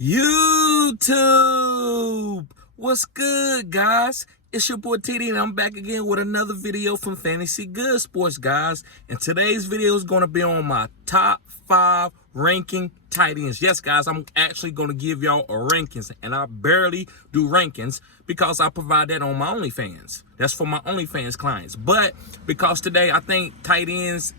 YouTube, what's good, guys? It's your boy TD, and I'm back again with another video from Fantasy Good Sports, guys. And today's video is going to be on my top 5 ranking tight ends. Yes, guys, I'm actually going to give y'all a rankings, and I barely do rankings because I provide that on my OnlyFans. That's for my OnlyFans clients. But because today I think tight ends,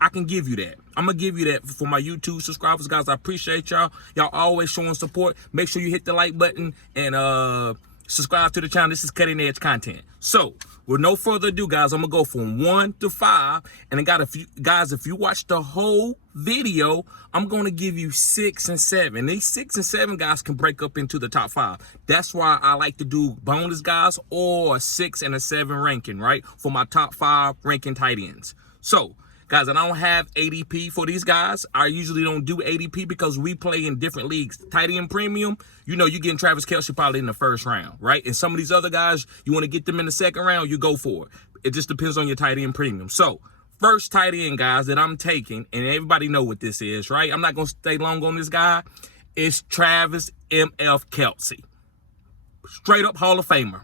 I can give you that. I'm gonna give you that for my YouTube subscribers, guys. I appreciate y'all. Y'all always showing support. Make sure you hit the like button and subscribe to the channel. This is cutting edge content. So with no further ado, guys, I'm gonna go from 1 to 5. And I got a few guys. If you watch the whole video, I'm gonna give you 6 and 7. These 6 and 7 guys can break up into the top 5. That's why I like to do bonus guys or a 6 and a 7 ranking, right? For my top 5 ranking tight ends. So guys, I don't have ADP for these guys. I usually don't do ADP because we play in different leagues. Tight end premium, you know, you're getting Travis Kelce probably in the first round, right? And some of these other guys, you want to get them in the second round, you go for it. It just depends on your tight end premium. So, first tight end, guys, that I'm taking, and everybody know what this is, right? I'm not going to stay long on this guy. It's Travis M.F. Kelce. Straight up Hall of Famer.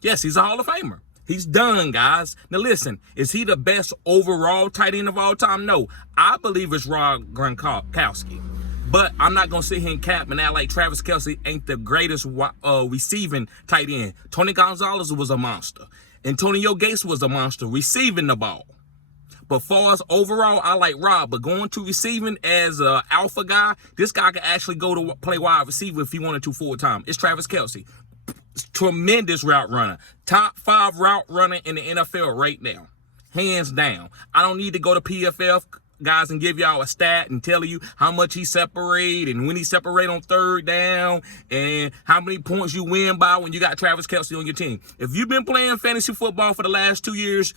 Yes, he's a Hall of Famer. He's done, guys. Now, listen, is he the best overall tight end of all time? No. I believe it's Rob Gronkowski. But I'm not going to sit here and cap and act like Travis Kelce ain't the greatest receiving tight end. Tony Gonzalez was a monster. Antonio Gates was a monster receiving the ball. But far as overall, I like Rob. But going to receiving as an alpha guy, this guy can actually go to play wide receiver if he wanted to full time. It's Travis Kelce. Tremendous route runner. Top 5 route runner in the NFL right now. Hands down. I don't need to go to PFF, guys, and give y'all a stat and tell you how much he separate and when he separate on third down and how many points you win by when you got Travis Kelce on your team. If you've been playing fantasy football for the last 2 years,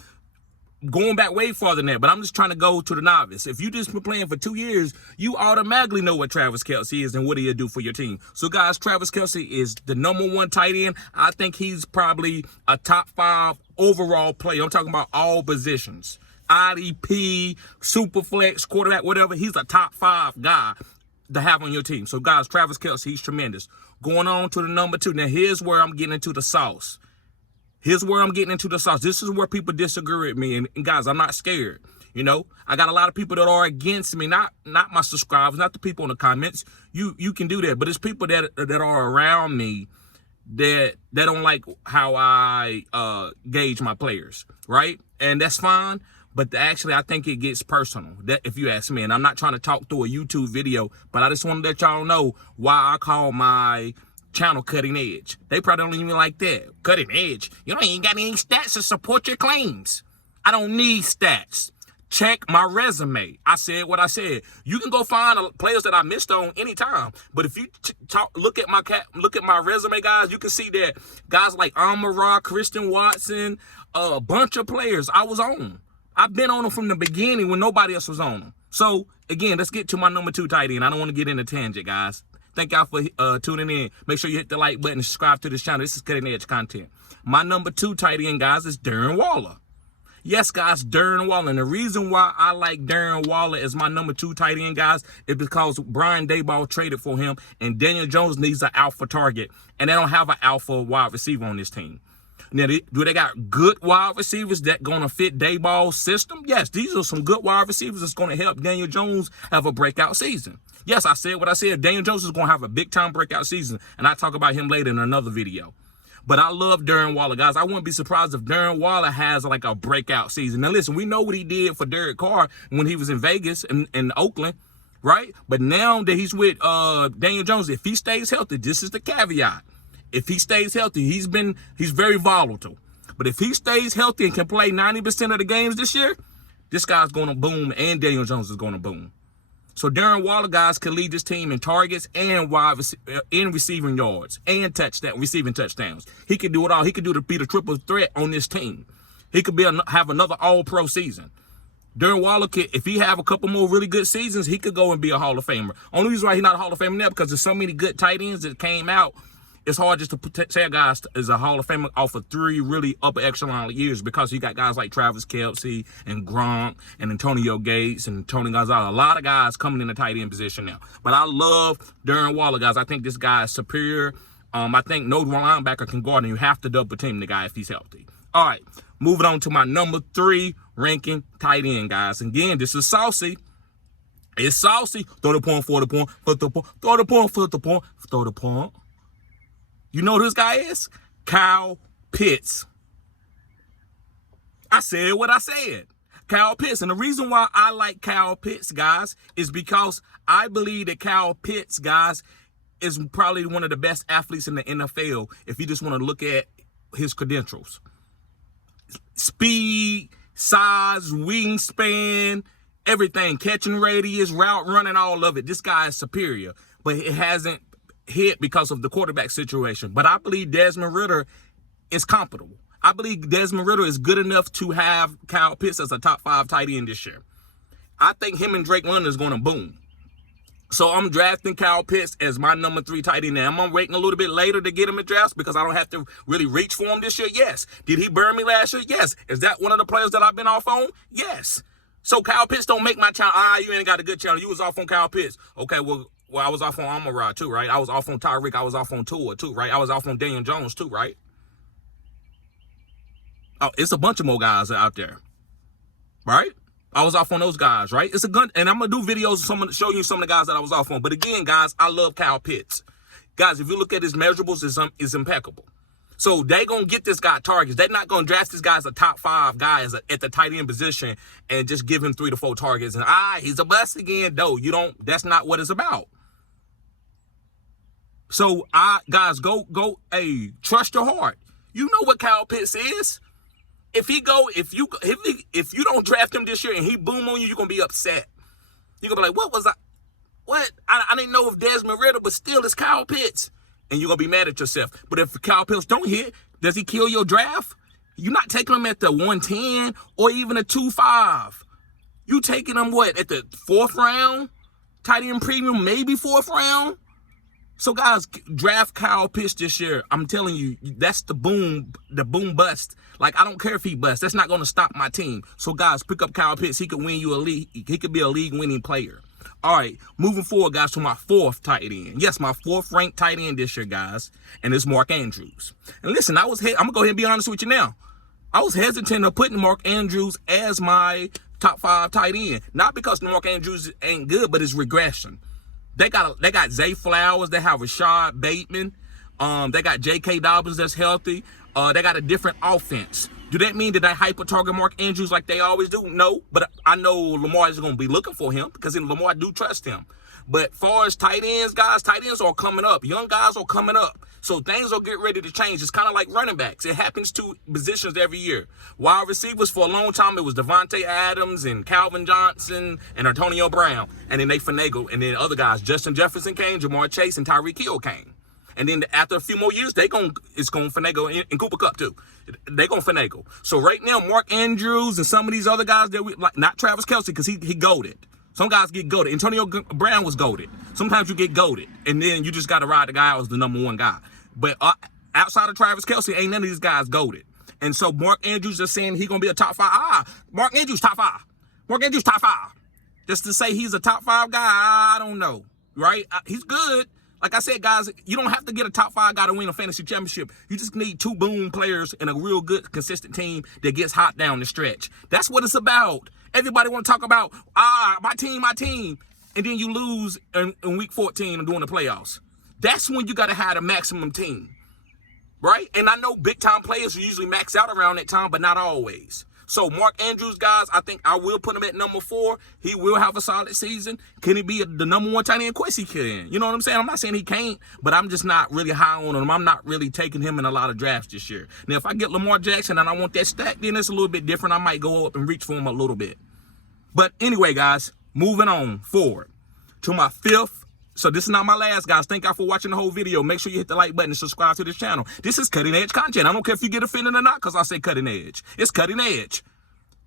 going back way farther than that, but I'm just trying to go to the novice. If you just been playing for 2 years, you automatically know what Travis Kelce is and what he'll do for your team. So, guys, Travis Kelce is the #1 tight end. I think he's probably a top 5 overall player. I'm talking about all positions. IDP, Superflex, quarterback, whatever. He's a top 5 guy to have on your team. So, guys, Travis Kelce, he's tremendous. Going on to the #2. Now, here's where I'm getting into the sauce. Here's where I'm getting into the sauce. This is where people disagree with me. And guys, I'm not scared. You know, I got a lot of people that are against me, not my subscribers, not the people in the comments. You can do that. But it's people that are around me that don't like how I gauge my players, right? And that's fine. But actually, I think it gets personal, that if you ask me. And I'm not trying to talk through a YouTube video, but I just want to let y'all know why I call my channel Cutting Edge. They probably don't even like that. Cutting Edge. You don't even got any stats to support your claims. I don't need stats. Check my resume. I said what I said. You can go find players that I missed on anytime. But if you look at my resume, guys, you can see that guys like Amara, Christian Watson, a bunch of players I was on. I've been on them from the beginning when nobody else was on them. So again, let's get to my #2 tight end. I don't want to get in a tangent, guys. Thank y'all for tuning in. Make sure you hit the like button and subscribe to this channel. This is cutting edge content. My #2 tight end, guys, is Darren Waller. Yes, guys, Darren Waller. And the reason why I like Darren Waller as my #2 tight end, guys, is because Brian Daboll traded for him, and Daniel Jones needs an alpha target, and they don't have an alpha wide receiver on this team. Now, do they got good wide receivers that going to fit Daboll's system? Yes, these are some good wide receivers that's going to help Daniel Jones have a breakout season. Yes, I said what I said. Daniel Jones is going to have a big-time breakout season, and I'll talk about him later in another video. But I love Darren Waller, guys. I wouldn't be surprised if Darren Waller has like a breakout season. Now, listen, we know what he did for Derek Carr when he was in Vegas and in Oakland, right? But now that he's with Daniel Jones, if he stays healthy, this is the caveat. If he stays healthy, he's very volatile. But if he stays healthy and can play 90% of the games this year, this guy's going to boom, and Daniel Jones is going to boom. So Darren Waller, guys, could lead this team in targets and in receiving yards and receiving touchdowns. He could do it all. He could be the triple threat on this team. He could have another All-Pro season. Darren Waller, if he have a couple more really good seasons, he could go and be a Hall of Famer. Only reason why he's not a Hall of Famer now because there's so many good tight ends that came out it's hard just to say a guy is a Hall of Famer off of 3 really upper echelon years, because you got guys like Travis Kelce and Gronk and Antonio Gates and Tony Gonzalez. A lot of guys coming in the tight end position now. But I love Darren Waller, guys. I think this guy is superior. I think no linebacker can guard him. You have to double team the guy if he's healthy. All right, moving on to my number 3 ranking tight end, guys. Again, this is saucy. It's saucy. Throw the point, for the point, for the point, throw the point, for the point, throw the point. You know who this guy is? Kyle Pitts. I said what I said. Kyle Pitts. And the reason why I like Kyle Pitts, guys, is because I believe that Kyle Pitts, guys, is probably one of the best athletes in the NFL if you just want to look at his credentials. Speed, size, wingspan, everything, catching radius, route running, all of it. This guy is superior, but it hasn't hit because of the quarterback situation. But I believe Desmond Ridder is comparable. I believe Desmond Ridder is good enough to have Kyle Pitts as a top 5 tight end this year. I think him and Drake London is going to boom. So I'm drafting Kyle Pitts as my number 3 tight end. Now, I'm waiting a little bit later to get him in drafts because I don't have to really reach for him this year. Yes. Did he burn me last year? Yes. Is that one of the players that I've been off on? Yes. So Kyle Pitts don't make my channel. You ain't got a good channel. You was off on Kyle Pitts. Okay, well, I was off on Amon-Ra too, right? I was off on Tyreek. I was off on Tua too, right? I was off on Daniel Jones too, right? Oh, it's a bunch of more guys out there, right? I was off on those guys, right? It's a gun, and I'm gonna do videos showing you some of the guys that I was off on. But again, guys, I love Kyle Pitts. Guys, if you look at his measurables, it's impeccable. So they gonna get this guy targets. They're not gonna draft this guy as a top 5 guy at the tight end position and just give him 3 to 4 targets and he's a bust again. No, you don't. That's not what it's about. So guys, go. Hey, trust your heart. You know what Kyle Pitts is. If you don't draft him this year and he boom on you, you're gonna be upset. You're gonna be like, what was I? What? I didn't know if Desmond Ridder, but still it's Kyle Pitts. And you're gonna be mad at yourself. But if Kyle Pitts don't hit, does he kill your draft? You're not taking him at the 110 or even a 2-5. You taking him what, at the 4th round? Tight end premium, maybe 4th round? So guys, draft Kyle Pitts this year. I'm telling you, that's the boom bust. Like, I don't care if he busts. That's not gonna stop my team. So guys, pick up Kyle Pitts. He could win you a league. He could be a league winning player. All right, moving forward, guys, to my 4th tight end. Yes, my 4th ranked tight end this year, guys, and it's Mark Andrews. And listen, I'm gonna go ahead and be honest with you now. I was hesitant of putting Mark Andrews as my top 5 tight end, not because Mark Andrews ain't good, but it's regression. They got Zay Flowers. They have Rashad Bateman. They got J.K. Dobbins that's healthy. They got a different offense. Do that mean that I hyper-target Mark Andrews like they always do? No, but I know Lamar is going to be looking for him because Lamar do trust him. But far as tight ends, guys, tight ends are coming up. Young guys are coming up. So things will get ready to change. It's kind of like running backs. It happens to positions every year. Wide receivers, for a long time, it was Devontae Adams and Calvin Johnson and Antonio Brown. And then they finagle. And then other guys, Justin Jefferson came, Jamar Chase, and Tyreek Hill came. And then after a few more years, it's going to finagle, and Cooper Kupp too. They're going to finagle. So right now, Mark Andrews and some of these other guys, not Travis Kelce, because he goated. Some guys get goated. Antonio Brown was goated. Sometimes you get goated, and then you just got to ride the guy who was the number 1 guy. But outside of Travis Kelce, ain't none of these guys goated. And so Mark Andrews is saying he's going to be a top 5. Mark Andrews, top 5. Mark Andrews, top 5. Just to say he's a top 5 guy, I don't know, right? He's good. Like I said, guys, you don't have to get a top 5 guy to win a fantasy championship. You just need 2 boom players and a real good, consistent team that gets hot down the stretch. That's what it's about. Everybody want to talk about, my team. And then you lose in week 14 and during the playoffs. That's when you got to have a maximum team, right? And I know big-time players usually max out around that time, but not always. So Mark Andrews, guys, I think I will put him at number 4. He will have a solid season. Can he be the number 1 tight end? Of course he can. You know what I'm saying? I'm not saying he can't, but I'm just not really high on him. I'm not really taking him in a lot of drafts this year. Now, if I get Lamar Jackson and I want that stack, then it's a little bit different. I might go up and reach for him a little bit. But anyway, guys, moving on forward to my 5th. So this is not my last, guys. Thank y'all for watching the whole video. Make sure you hit the like button and subscribe to this channel. This is cutting edge content. I don't care if you get offended or not because I say cutting edge. It's cutting edge.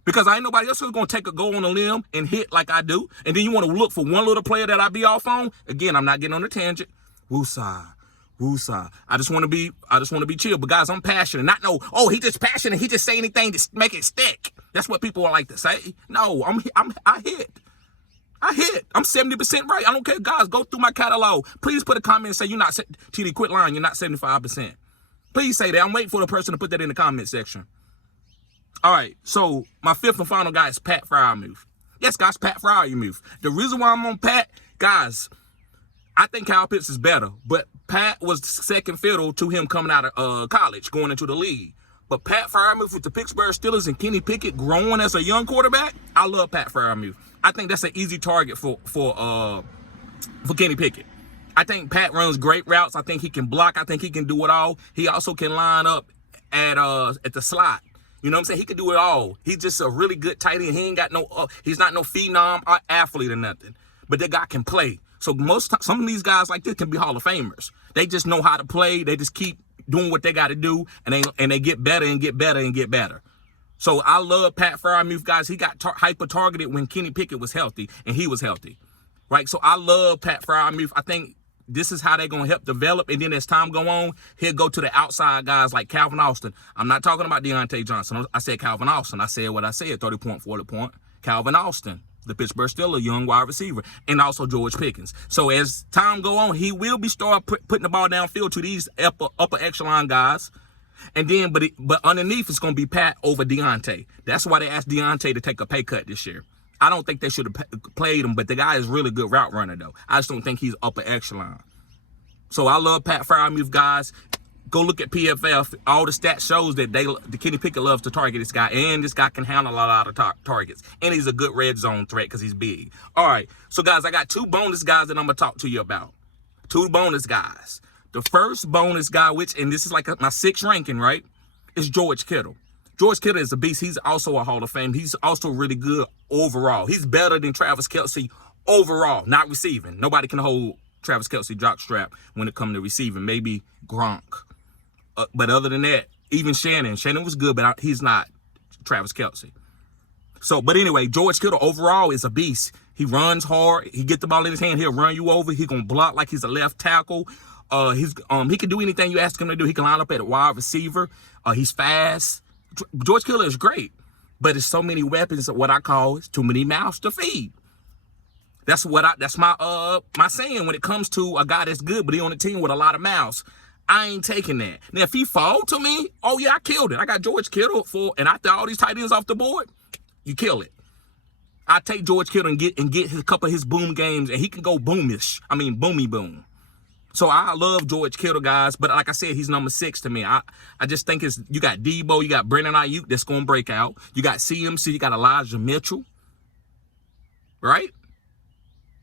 Because I ain't nobody else who's going to go on a limb and hit like I do. And then you want to look for one little player that I be off on. Again, I'm not getting on a tangent. Woosah. Woosah. I just want to be chill. But guys, I'm passionate. Not no, oh, he just passionate. He just say anything to make it stick. That's what people like to say. No, I hit. I'm 70% right. I don't care. Guys, go through my catalog. Please put a comment and say you're not, TD, quit lying. You're not 75%. Please say that. I'm waiting for the person to put that in the comment section. All right. So my fifth and final guy is Pat Freiermuth. Yes, guys, Pat Freiermuth. The reason why I'm on Pat, guys, I think Kyle Pitts is better, but Pat was second fiddle to him coming out of college, going into the league. But Pat Freiermuth with the Pittsburgh Steelers and Kenny Pickett growing as a young quarterback, I love Pat Freiermuth. I think that's an easy target for Kenny Pickett. I think Pat runs great routes. I think he can block. I think he can do it all. He also can line up at the slot. You know what I'm saying? He can do it all. He's just a really good tight end. He ain't got no, he's not no phenom or athlete or nothing. But that guy can play. So some of these guys like this can be Hall of Famers. They just know how to play. They just keep doing what they got to do, and they get better and get better and get better. So I love Pat Freiermuth, guys. He got hyper-targeted when Kenny Pickett was healthy, and he was healthy, right? So I love Pat Freiermuth. I think this is how they're going to help develop, and then as time go on, he'll go to the outside guys like Calvin Austin. I'm not talking about Deontay Johnson. I said Calvin Austin. I said what I said, 30 point, 40 point. Calvin Austin, the Pittsburgh Steelers, young wide receiver, and also George Pickens. So as time go on, he will be putting the ball downfield to these upper echelon guys. And then, but underneath, it's going to be Pat over Deontay. That's why they asked Deontay to take a pay cut this year. I don't think they should have played him, but the guy is really good route runner, though. I just don't think he's upper echelon. So I love Pat Freiermuth, guys. Go look at PFF. All the stats shows that the Kenny Pickett loves to target this guy, and this guy can handle a lot of targets. And he's a good red zone threat because he's big. All right, so guys, I got two bonus guys that I'm going to talk to you about. Two bonus guys. The first bonus guy, and this is like my sixth ranking, right, is George Kittle. George Kittle is a beast. He's also a Hall of Fame. He's also really good overall. He's better than Travis Kelce overall, not receiving. Nobody can hold Travis Kelce jockstrap when it comes to receiving. Maybe Gronk. But other than that, even Shannon was good, but he's not Travis Kelce. So, but anyway, George Kittle overall is a beast. He runs hard. He get the ball in his hand. He'll run you over. He gonna block like he's a left tackle. He can do anything you ask him to do. He can line up at a wide receiver. He's fast. George Kittle is great, but there's so many weapons. What I call is too many mouths to feed. That's my saying when it comes to a guy that's good, but he on a team with a lot of mouths. I ain't taking that. Now, if he fall to me, oh yeah, I killed it. I got George Kittle and after all these tight ends off the board, you kill it. I take George Kittle and get a couple of his boom games, and he can go boomish. I mean, boomy boom. So I love George Kittle, guys, but like I said, he's number 6 to me. I just think you got Debo, you got Brandon Ayuk that's going to break out. You got CMC, you got Elijah Mitchell, right?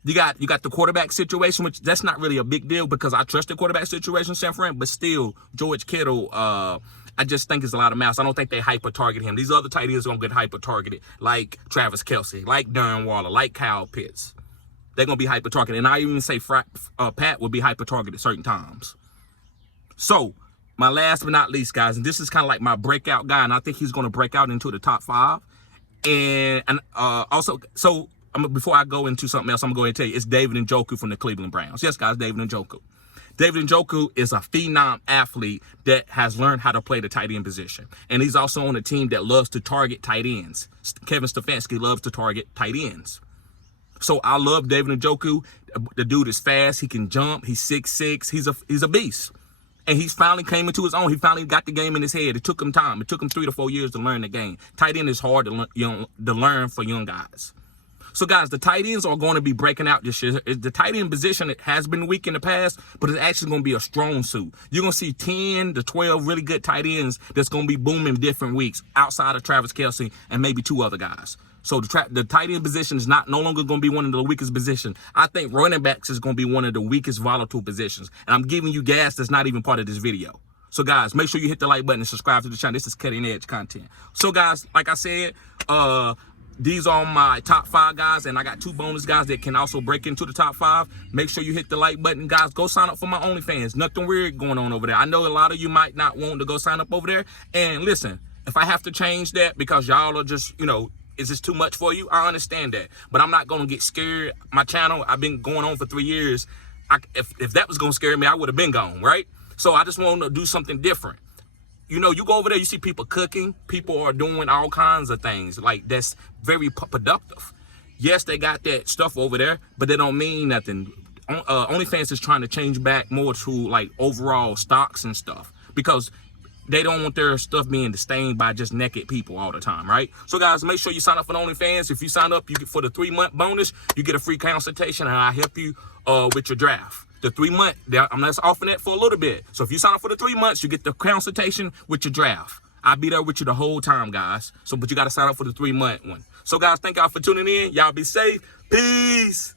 You got the quarterback situation, which that's not really a big deal because I trust the quarterback situation, San Fran, but still, George Kittle, I just think it's a lot of mouths. I don't think they hyper-target him. These other tight ends are going to get hyper-targeted, like Travis Kelce, like Darren Waller, like Kyle Pitts. They're going to be hyper-targeted. And I even say Pat will be hyper-targeted certain times. So, my last but not least, guys, and this is kind of like my breakout guy, and I think he's going to break out into the top 5. And also, so before I go into something else, I'm going to tell you, it's David Njoku from the Cleveland Browns. Yes, guys, David Njoku. David Njoku is a phenom athlete that has learned how to play the tight end position. And he's also on a team that loves to target tight ends. Kevin Stefanski loves to target tight ends. So I love David Njoku. The dude is fast. He can jump. He's 6'6". He's a beast. And he's finally came into his own. He finally got the game in his head. It took him time. It took him 3 to 4 years to learn the game. Tight end is hard to learn for young guys. So, guys, the tight ends are going to be breaking out this year. The tight end position, it has been weak in the past, but it's actually going to be a strong suit. You're going to see 10 to 12 really good tight ends that's going to be booming different weeks outside of Travis Kelce and maybe 2 other guys. So the tight end position is no longer going to be one of the weakest positions. I think running backs is going to be one of the weakest volatile positions. And I'm giving you gas that's not even part of this video. So, guys, make sure you hit the like button and subscribe to the channel. This is cutting edge content. So, guys, like I said, these are my top 5 guys, and I got 2 bonus guys that can also break into the top 5. Make sure you hit the like button, guys. Go sign up for my OnlyFans. Nothing weird going on over there. I know a lot of you might not want to go sign up over there. And listen, if I have to change that because y'all are just, is this too much for you? I understand that. But I'm not going to get scared. My channel, I've been going on for 3 years. If that was gonna scare me, I would have been gone, right? So I just want to do something different. You know, you go over there, you see people cooking, people are doing all kinds of things like that's very productive. Yes, they got that stuff over there, but they don't mean nothing. OnlyFans is trying to change back more to like overall stocks and stuff because they don't want their stuff being disdained by just naked people all the time, right? So guys, make sure you sign up for the OnlyFans. If you sign up, you get for the 3-month bonus, you get a free consultation, and I help you with your draft. The 3-month, I'm just offering that for a little bit. So if you sign up for the 3 months, you get the consultation with your draft. I'll be there with you the whole time, guys. So, but you got to sign up for the 3-month one. So guys, thank y'all for tuning in. Y'all be safe. Peace.